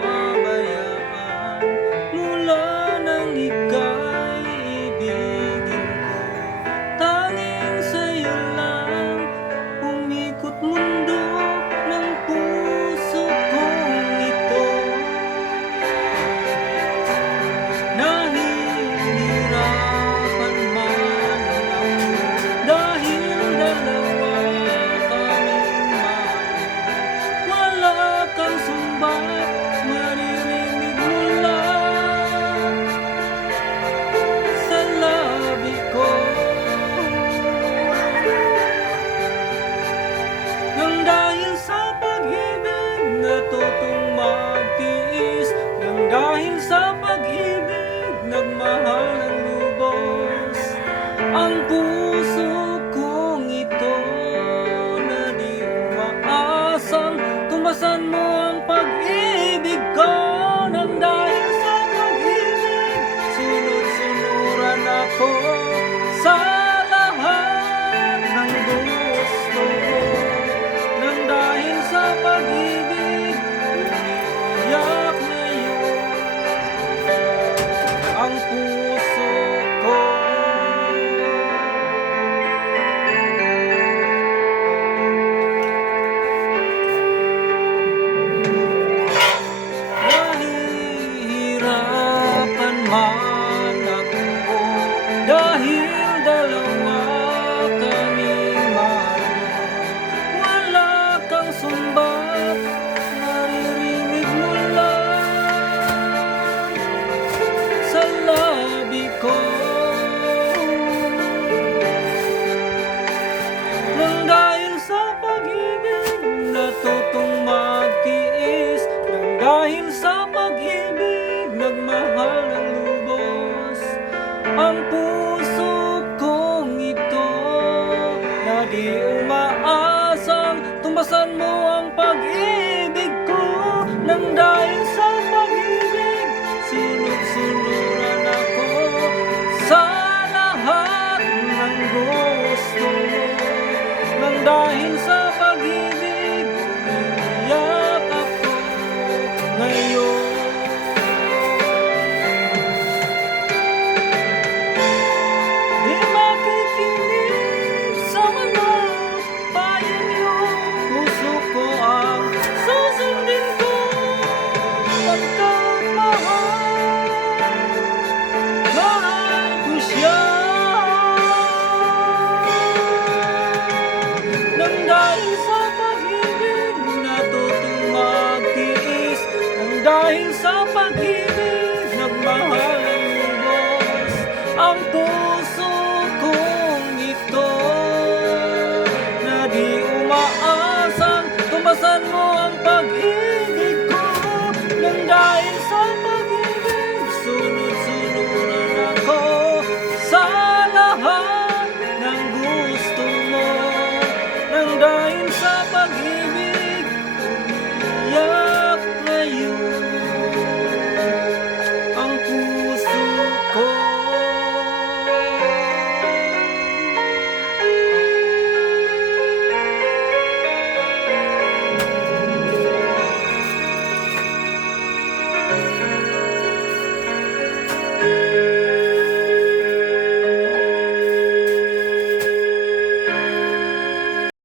pabayaan mula nang ika'y ibigin ko. Tanging sa'yo lang umikot mundo ng puso kong ito. Nahihirapan man ako dahil dalawa kaming mahal. Wala kang sumbat, maririnig mo lang sa labi ko. Nang dahil sa pag-ibig natutong magtiis, nang dahil sa pag-ibig nagmahal ng lubos ang puso kong ito na di umaasang tumasan mo ang pag-ibig ko. Nang dahil sa pag-ibig sunod-sunuran ako sa lahat ng gusto mo. Nang dahil sa pag-ibig umiiyak ngayon ang puso ko. Nahihirapan man ako dahil dalawa kaming mahal. Wala kang sumbat, naririnig mo lang sa labi ko. Nang dahil sa pag-ibig natutong magtiis, nang dahil sa pag-ibig nagmahal ng lubos ang puso kong ito na di umaasang tumasan mo ang pag-ibig ko. Nang dahil sa pag-ibig sunod-sunuran ako sa lahat ng gusto mo. Nang dahil sa pag-ibig umiiyak ako ngayon. Di makikinig sa mga payo niyo, puso ko ang susundin ko. Pagkat mahal ko siya. Nang dahil sa pag-ibig natutong magtiis, nang dahil sa pag-ibig